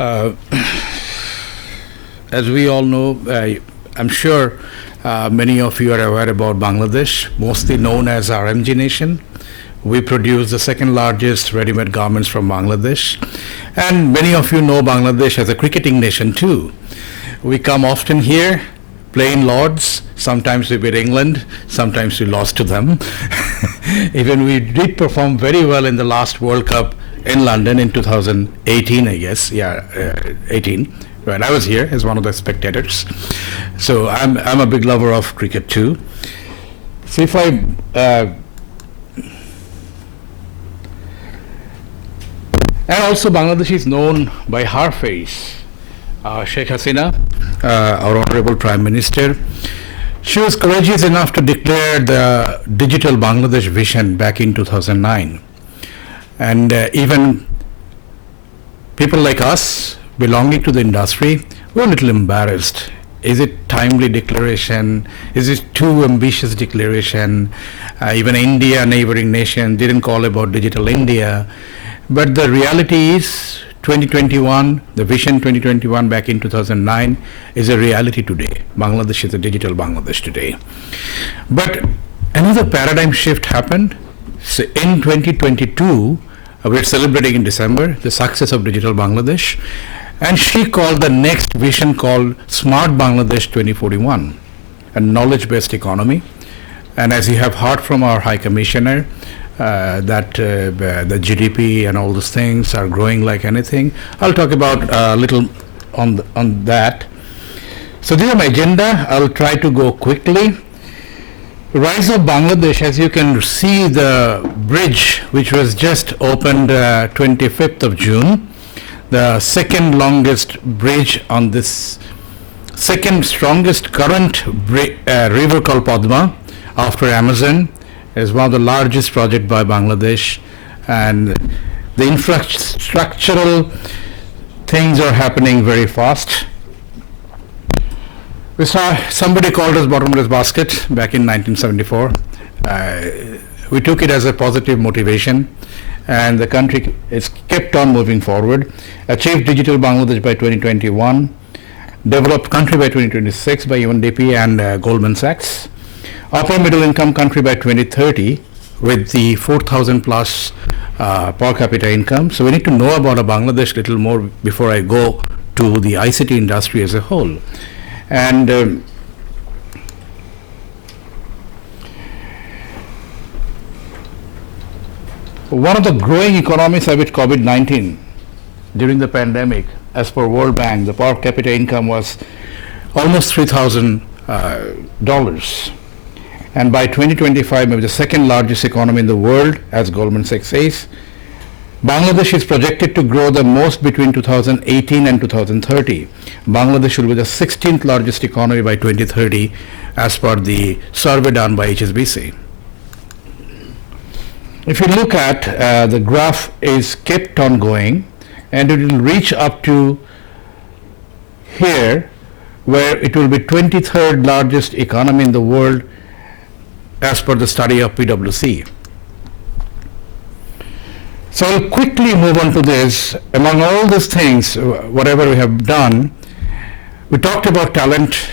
Uh, as we all know, I'm sure many of you are aware about Bangladesh, mostly known as our MG nation. We produce the second largest ready-made garments from Bangladesh. And many of you know Bangladesh as a cricketing nation too. We come often here, play in Lords. Sometimes we beat England, sometimes we lost to them. Even we did perform very well in the last World Cup in London in 2018, I guess. 18. When I was here as one of the spectators. So I'm a big lover of cricket too. So if I and also Bangladesh is known by her face. Sheikh Hasina, our Honorable Prime Minister, she was courageous enough to declare the digital Bangladesh vision back in 2009. And even people like us, belonging to the industry, we're a little embarrassed. Is it timely declaration? Is it too ambitious declaration? Even India, neighboring nation, didn't call about digital India. But the reality is 2021, the vision 2021 back in 2009 is a reality today. Bangladesh is a digital Bangladesh today. But another paradigm shift happened. So in 2022, we're celebrating in December the success of digital Bangladesh. And she called the next vision called Smart Bangladesh 2041, a knowledge-based economy. And as you have heard from our High Commissioner, that the GDP and all those things are growing like anything. I'll talk about a little on that. So this is my agenda. I'll try to go quickly. Rise of Bangladesh, as you can see the bridge, which was just opened 25th of June, the second longest bridge on this second strongest current river called Padma after Amazon, is one of the largest project by Bangladesh, and the infrastructural things are happening very fast. We saw somebody called us bottomless basket back in 1974. We took it as a positive motivation, and the country is kept on moving forward. Achieved digital Bangladesh by 2021, developed country by 2026 by UNDP and Goldman Sachs. Upper middle income country by 2030 with the 4,000 plus per capita income. So we need to know about Bangladesh a little more before I go to the ICT industry as a whole. And one of the growing economies amid COVID-19 during the pandemic, as per World Bank, the per capita income was almost $3,000. And by 2025, maybe the second largest economy in the world, as Goldman Sachs says. Bangladesh is projected to grow the most between 2018 and 2030. Bangladesh will be the 16th largest economy by 2030, as per the survey done by HSBC. If you look at the graph is kept on going, and it will reach up to here, where it will be 23rd largest economy in the world, as per the study of PwC. So I'll quickly move on to this. Among all these things, whatever we have done, we talked about talent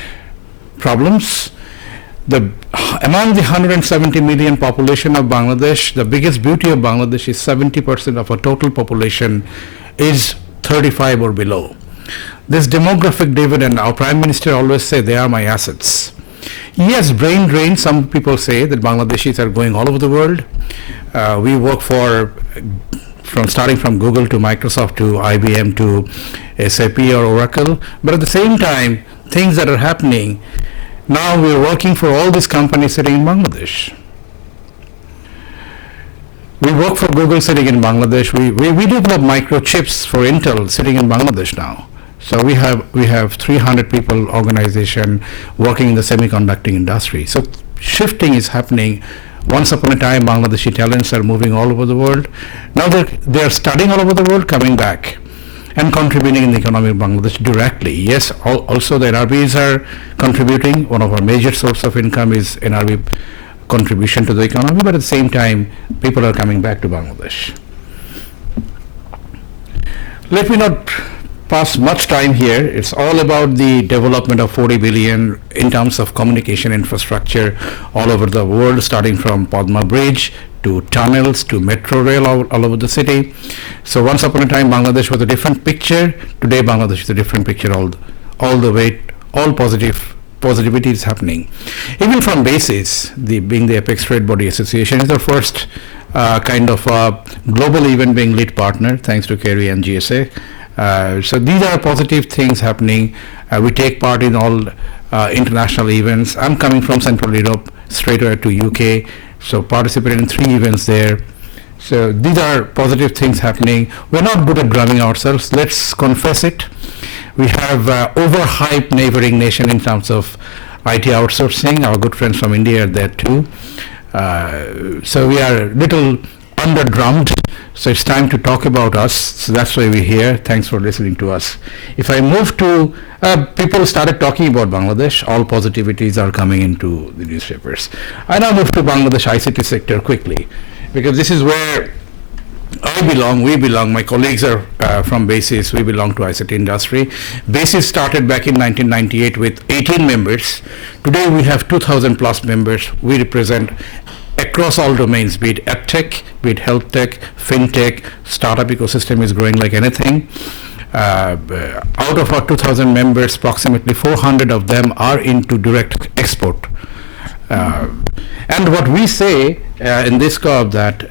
problems. Among the 170 million population of Bangladesh, the biggest beauty of Bangladesh is 70% of our total population is 35 or below. This demographic dividend, our Prime Minister always say, they are my assets. Yes, brain drain. Some people say that Bangladeshis are going all over the world. We work starting from Google to Microsoft to IBM to SAP or Oracle. But at the same time, things that are happening, now we're working for all these companies sitting in Bangladesh. We work for Google sitting in Bangladesh. We develop microchips for Intel sitting in Bangladesh now. So we have 300 people organization working in the semiconductor industry. So shifting is happening. Once upon a time, Bangladeshi talents are moving all over the world. Now they're studying all over the world, coming back and contributing in the economy of Bangladesh directly. Yes, also the NRBs are contributing. One of our major source of income is NRB contribution to the economy, but at the same time, people are coming back to Bangladesh. Let me not pass much time here. It's all about the development of 40 billion in terms of communication infrastructure all over the world, starting from Padma Bridge to tunnels to metro rail all over the city. So once upon a time, Bangladesh was a different picture. Today, Bangladesh is a different picture all the way. All positivity is happening. Even from BASIS, being the Apex Trade Body Association, is the first kind of global event being lead partner, thanks to Kerry and GSA. So these are positive things happening. We take part in all international events. I'm coming from Central Europe straight away to UK, so participated in 3 events there. So these are positive things happening. We're not good at drumming ourselves. Let's confess it. We have overhyped neighboring nation in terms of IT outsourcing. Our good friends from India are there too. So we are a little under-drummed. So it's time to talk about us. So that's why we're here. Thanks for listening to us. If I move to, people started talking about Bangladesh. All positivities are coming into the newspapers. I now move to Bangladesh ICT sector quickly, because this is where we belong. My colleagues are from BASIS. We belong to ICT industry. BASIS started back in 1998 with 18 members. Today we have 2,000 plus members. We represent across all domains, be it edtech, be it health tech, fintech. Startup ecosystem is growing like anything. Out of our 2,000 members, approximately 400 of them are into direct export. And what we say in this curve that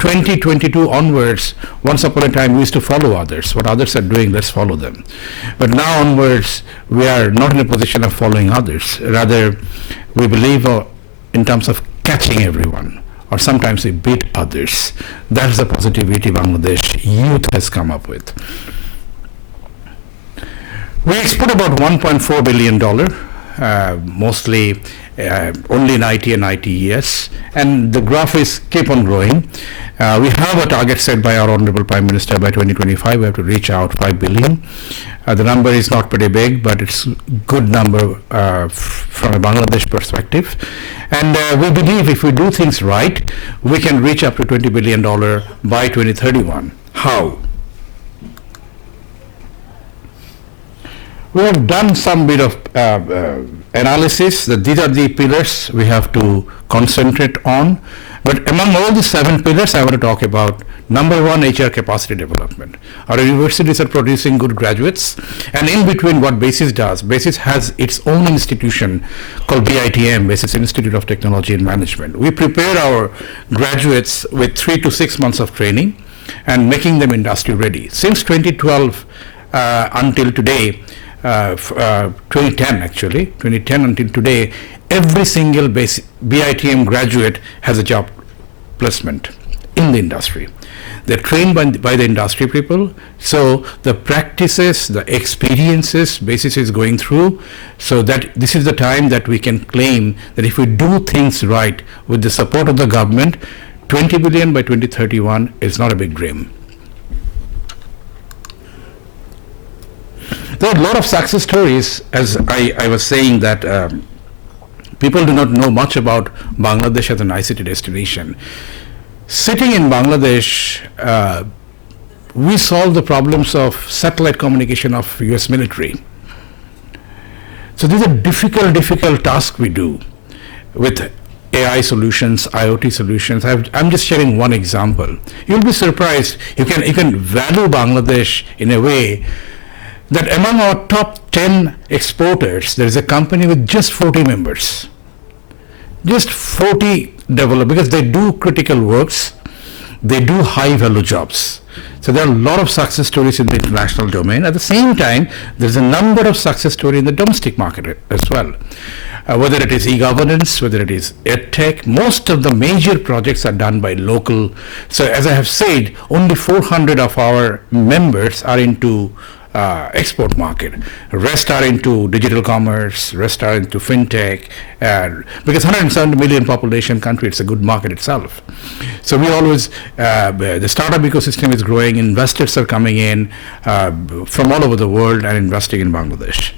2022 onwards, once upon a time we used to follow others. What others are doing, let's follow them. But now onwards, we are not in a position of following others. Rather, we believe in terms of catching everyone, or sometimes we beat others. That's the positivity Bangladesh youth has come up with. We export about $1.4 billion, mostly only in IT and ITES, and the graph is keep on growing. We have a target set by our Honorable Prime Minister by 2025. We have to reach out 5 billion. The number is not pretty big, but it's a good number from a Bangladesh perspective. And we believe if we do things right, we can reach up to $20 billion by 2031. How? We have done some bit of analysis that these are the pillars we have to concentrate on. But among all the 7 pillars, I want to talk about number 1, HR capacity development. Our universities are producing good graduates, and in between what BASIS does, BASIS has its own institution called BITM, BASIS Institute of Technology and Management. We prepare our graduates with 3 to 6 months of training and making them industry ready. Since 2012 until today, 2010 until today, every single BITM graduate has a job placement in the industry. They're trained by the industry people, so the practices, the experiences BASIS is going through, so that this is the time that we can claim that if we do things right with the support of the government, 20 billion by 2031 is not a big dream. There are a lot of success stories, as I was saying, that people do not know much about Bangladesh as an ICT destination. Sitting in Bangladesh, we solve the problems of satellite communication of US military. So these are difficult tasks we do with AI solutions, IoT solutions. I'm just sharing one example. You'll be surprised. You can value Bangladesh in a way that among our top 10 exporters, there is a company with just 40 members. Just 40 developers, because they do critical works, they do high value jobs. So there are a lot of success stories in the international domain. At the same time, there's a number of success stories in the domestic market as well. Whether it is e-governance, whether it is edtech, most of the major projects are done by local. So as I have said, only 400 of our members are into export market. Rest are into digital commerce, rest are into fintech, because 170 million population country, it's a good market itself. So we always, the startup ecosystem is growing, investors are coming in from all over the world and investing in Bangladesh.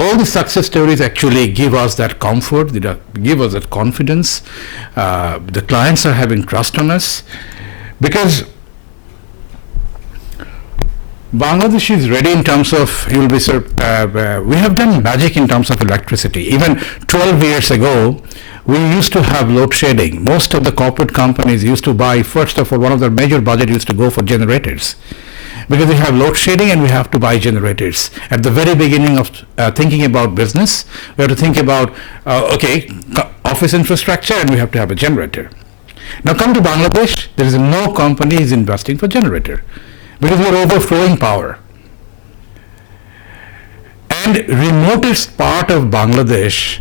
All the success stories actually give us that comfort, give us that confidence. The clients are having trust on us, because Bangladesh is ready in terms of, you'll be we have done magic in terms of electricity. Even 12 years ago, we used to have load shedding. Most of the corporate companies used to buy, first of all, one of their major budget used to go for generators. Because we have load shedding and we have to buy generators. At the very beginning of thinking about business, we have to think about, office infrastructure, and we have to have a generator. Now come to Bangladesh, there is no company is investing for generator because we are overflowing power. And remotest part of Bangladesh,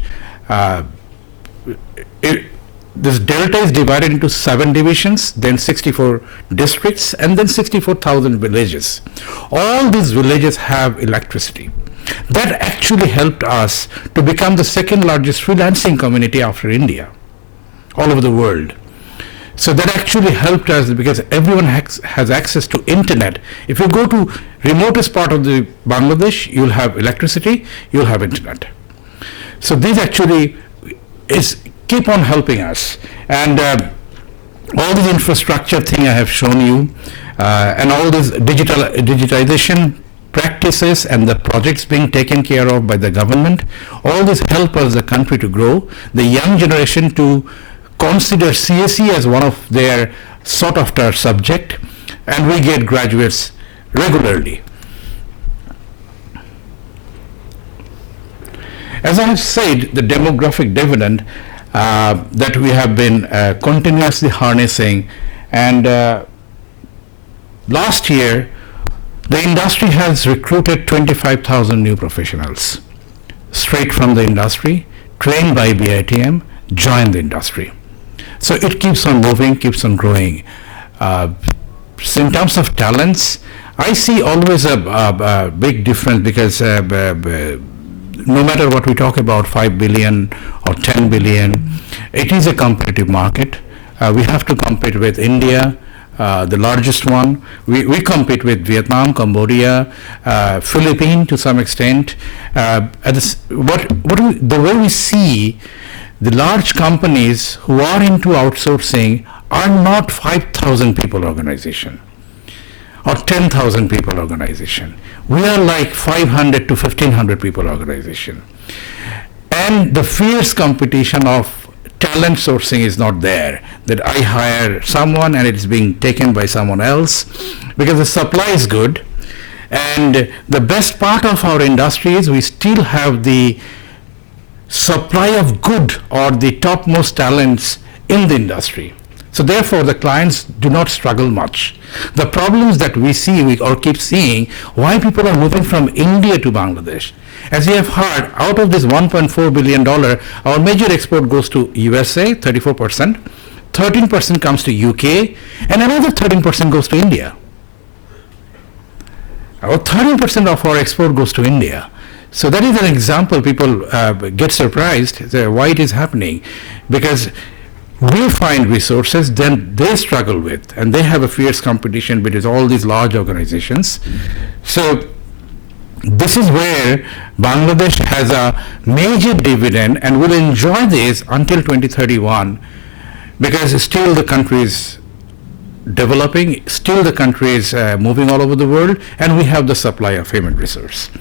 this delta is divided into 7 divisions, then 64 districts, and then 64,000 villages. All these villages have electricity. That actually helped us to become the second largest freelancing community after India, all over the world. So that actually helped us because everyone has access to internet. If you go to remotest part of the Bangladesh, you'll have electricity, you'll have internet. So this actually keep on helping us. And all this infrastructure thing I have shown you, and all this digitization practices and the projects being taken care of by the government, all this help us the country to grow, the young generation to consider CSE as one of their sought after subject, and we get graduates regularly. As I have said, the demographic dividend that we have been continuously harnessing, and last year the industry has recruited 25,000 new professionals straight from the industry, trained by BITM, joined the industry. So it keeps on moving, keeps on growing. So in terms of talents, I see always a big difference because no matter what we talk about, 5 billion or 10 billion, it is a competitive market. We have to compete with India, the largest one. We compete with Vietnam, Cambodia, Philippines to some extent. The way we see the large companies who are into outsourcing are not 5,000 people organization or 10,000 people organization. We are like 500 to 1,500 people organization. And the fierce competition of talent sourcing is not there, that I hire someone and it's being taken by someone else, because the supply is good. And the best part of our industry is we still have the supply of good or the topmost talents in the industry. So therefore the clients do not struggle much. The problems that we see or keep seeing, why people are moving from India to Bangladesh. As you have heard, out of this $1.4 billion, our major export goes to USA, 34%, 13% comes to UK, and another 13% goes to India. About 30% of our export goes to India. So that is an example. People get surprised why it is happening, because we find resources, then they struggle with, and they have a fierce competition between all these large organizations. So this is where Bangladesh has a major dividend and will enjoy this until 2031, because still the country is developing, still the country is moving all over the world, and we have the supply of human resource.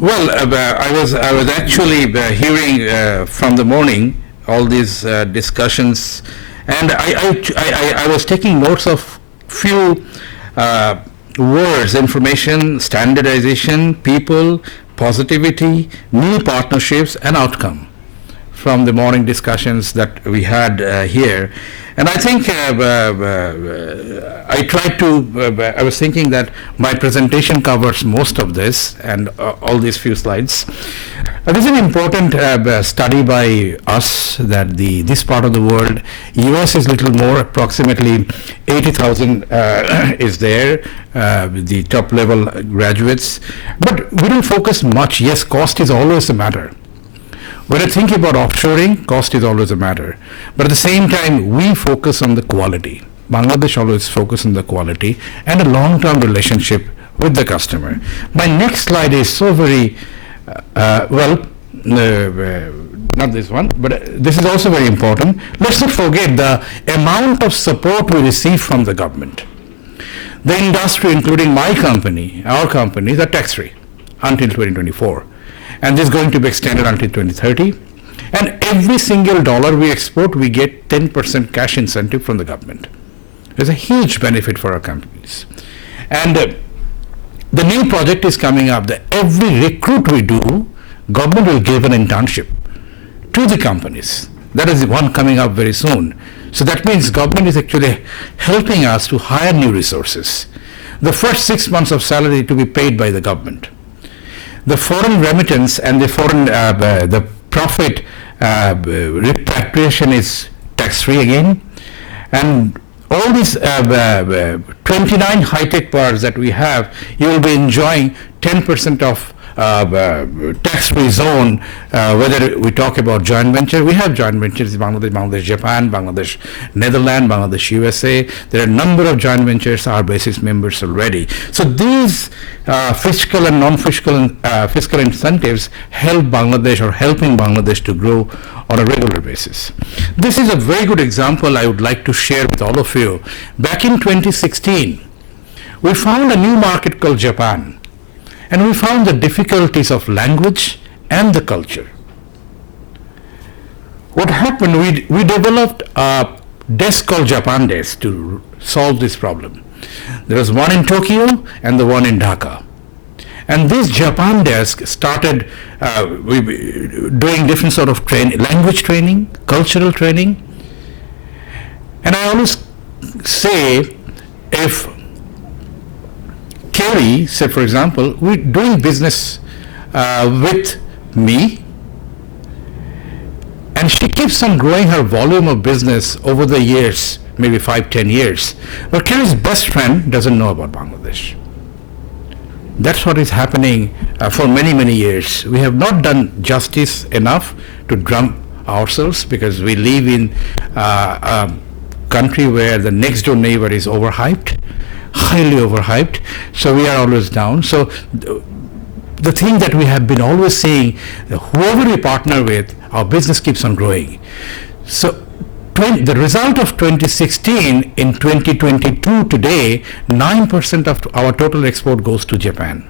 Well, I was actually hearing from the morning all these discussions, and I was taking notes of few words: information, standardization, people, positivity, new partnerships, and outcome from the morning discussions that we had here. And I think I tried to, I was thinking that my presentation covers most of this and all these few slides. This is an important study by us that this part of the world, US is little more, approximately 80,000 is there, the top level graduates. But we don't focus much. Yes, cost is always a matter. When I think about offshoring, cost is always a matter. But at the same time, we focus on the quality. Bangladesh always focuses on the quality and a long-term relationship with the customer. My next slide is so very, not this one, but this is also very important. Let's not forget the amount of support we receive from the government. The industry, including my company, our companies, are tax-free until 2024. And this is going to be extended until 2030. And every single dollar we export, we get 10% cash incentive from the government. There's a huge benefit for our companies. And the new project is coming up that every recruit we do, government will give an internship to the companies. That is one coming up very soon. So that means government is actually helping us to hire new resources. The first 6 months of salary to be paid by the government. The foreign remittance and the foreign the profit repatriation is tax-free again, and all these 29 high-tech parks that we have, you will be enjoying 10% of tax-free zone, whether we talk about joint venture. We have joint ventures in Bangladesh, Japan, Bangladesh, Netherlands, Bangladesh, USA. There are a number of joint ventures, our basis members already. So these fiscal and non-fiscal fiscal incentives help Bangladesh or helping Bangladesh to grow on a regular basis. This is a very good example I would like to share with all of you. Back in 2016, we found a new market called Japan. And we found the difficulties of language and the culture. What happened, we developed a desk called Japan Desk to solve this problem. There was one in Tokyo and the one in Dhaka. And this Japan Desk started doing different sort of language training, cultural training. And I always say, if Kerry, say for example, we're doing business with me, and she keeps on growing her volume of business over the years, maybe 5-10 years. But Kerry's best friend doesn't know about Bangladesh. That's what is happening for many years. We have not done justice enough to drum ourselves, because we live in a country where the next door neighbor is overhyped. Highly overhyped, so we are always down. So the thing that we have been always saying, whoever we partner with, our business keeps on growing. So the result of 2016 in 2022 today, 9% of our total export goes to Japan.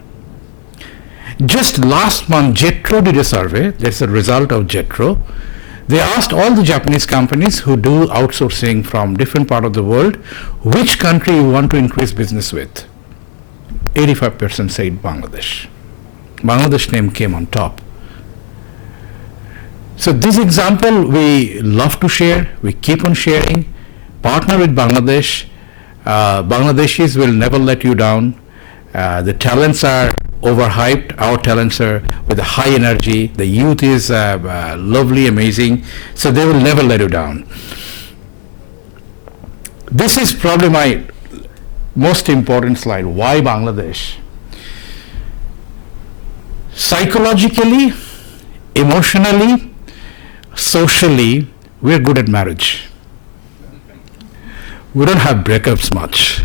Just last month, JETRO did a survey. That's the result of JETRO. They asked all the Japanese companies who do outsourcing from different part of the world, which country you want to increase business with. 85% said Bangladesh. Bangladesh name came on top. So this example we love to share, we keep on sharing, partner with Bangladesh. Bangladeshis will never let you down. The talents are overhyped. Our talents are with a high energy. The youth is lovely, amazing. So they will never let you down. This is probably my most important slide. Why Bangladesh? Psychologically, emotionally, socially, we're good at marriage. We don't have breakups much.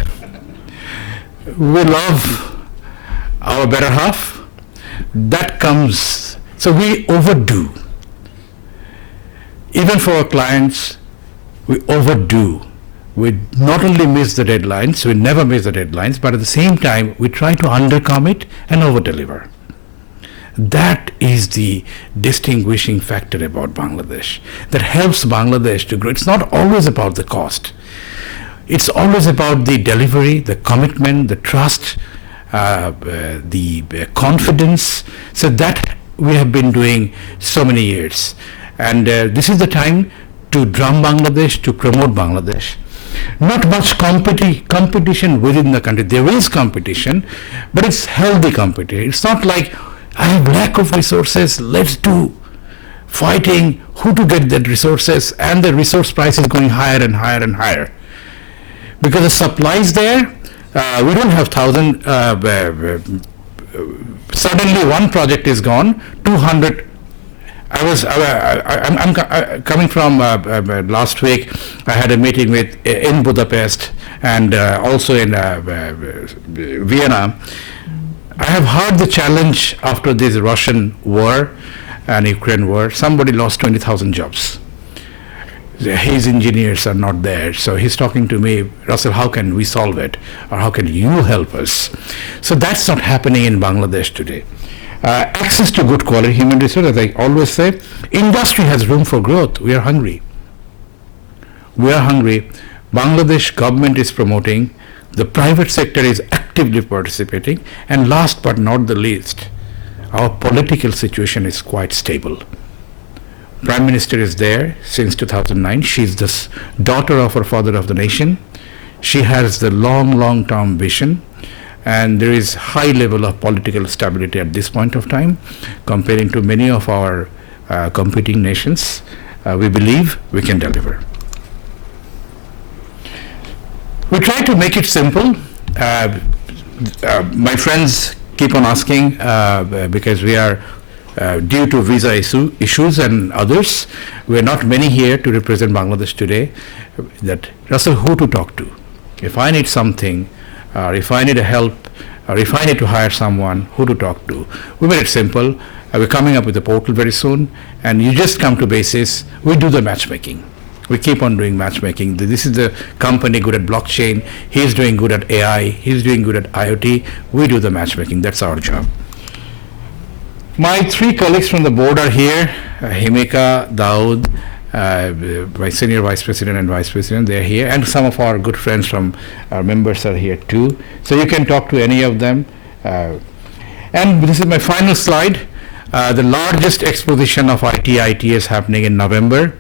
We love our better half. That comes, so we overdo. Even for our clients, we overdo. We not only miss the deadlines, we never miss the deadlines, but at the same time, we try to undercommit and overdeliver. That is the distinguishing factor about Bangladesh that helps Bangladesh to grow. It's not always about the cost. It's always about the delivery, the commitment, the trust, the confidence. So that we have been doing so many years. And this is the time to drum Bangladesh, to promote Bangladesh. Not much competition within the country. There is competition, but it's healthy competition. It's not like, I have lack of resources, let's do fighting who to get that resources, and the resource price is going higher and higher and higher. Because the supply is there, we don't have 1,000, suddenly one project is gone, 200. I'm coming from last week. I had a meeting in Budapest and also in Vienna. I have heard the challenge after this Russian war and Ukraine war. Somebody lost 20,000 jobs. his engineers are not there. So he's talking to me, Russell, how can we solve it? Or how can you help us? So that's not happening in Bangladesh today. Access to good quality human resource, as I always say, industry has room for growth. We are hungry. We are hungry. Bangladesh government is promoting, the private sector is actively participating, and last but not the least, our political situation is quite stable. Prime Minister is there since 2009. She's the daughter of our father of the nation. She has the long-term vision, and there is high level of political stability at this point of time, comparing to many of our competing nations. We believe we can deliver. We try to make it simple. My friends keep on asking because we are due to visa issues and others, we are not many here to represent Bangladesh today. That Russell, who to talk to? If I need something, or if I need a help, or if I need to hire someone, who to talk to? We made it simple. We're coming up with a portal very soon, and you just come to basis. We do the matchmaking. We keep on doing matchmaking. This is the company good at blockchain. He's doing good at AI. He's doing good at IoT. We do the matchmaking. That's our job. My three colleagues from the board are here. Himika, Daud, my senior vice president and vice president, they're here. And some of our good friends from our members are here too. So you can talk to any of them. And this is my final slide. The largest exposition of IT is happening in November.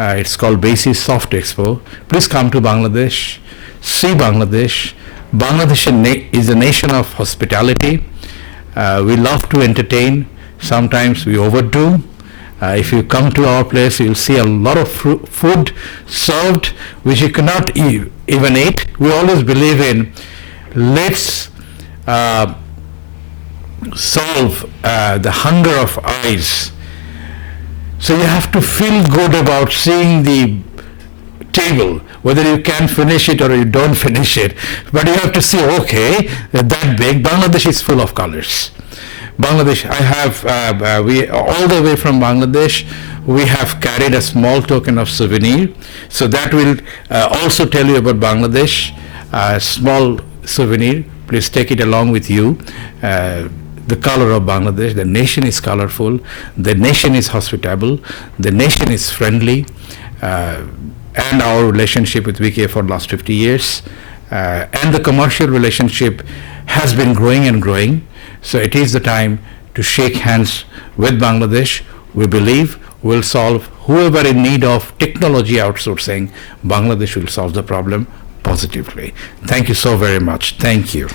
It's called Basis Soft Expo. Please come to Bangladesh, see Bangladesh. Bangladesh is a nation of hospitality. We love to entertain. Sometimes we overdo. If you come to our place, you'll see a lot of food served which you cannot even eat. We always believe in let's solve the hunger of eyes. So you have to feel good about seeing the table, whether you can finish it or you don't finish it. But you have to see, okay, that big. Bangladesh is full of colors. Bangladesh, I have, we all the way from Bangladesh, we have carried a small token of souvenir. So that will also tell you about Bangladesh, small souvenir. Please take it along with you. The color of Bangladesh, the nation is colorful, the nation is hospitable, the nation is friendly, and our relationship with VK for the last 50 years, and the commercial relationship has been growing and growing. So it is the time to shake hands with Bangladesh. We believe we'll solve whoever in need of technology outsourcing, Bangladesh will solve the problem positively. Thank you so very much. Thank you.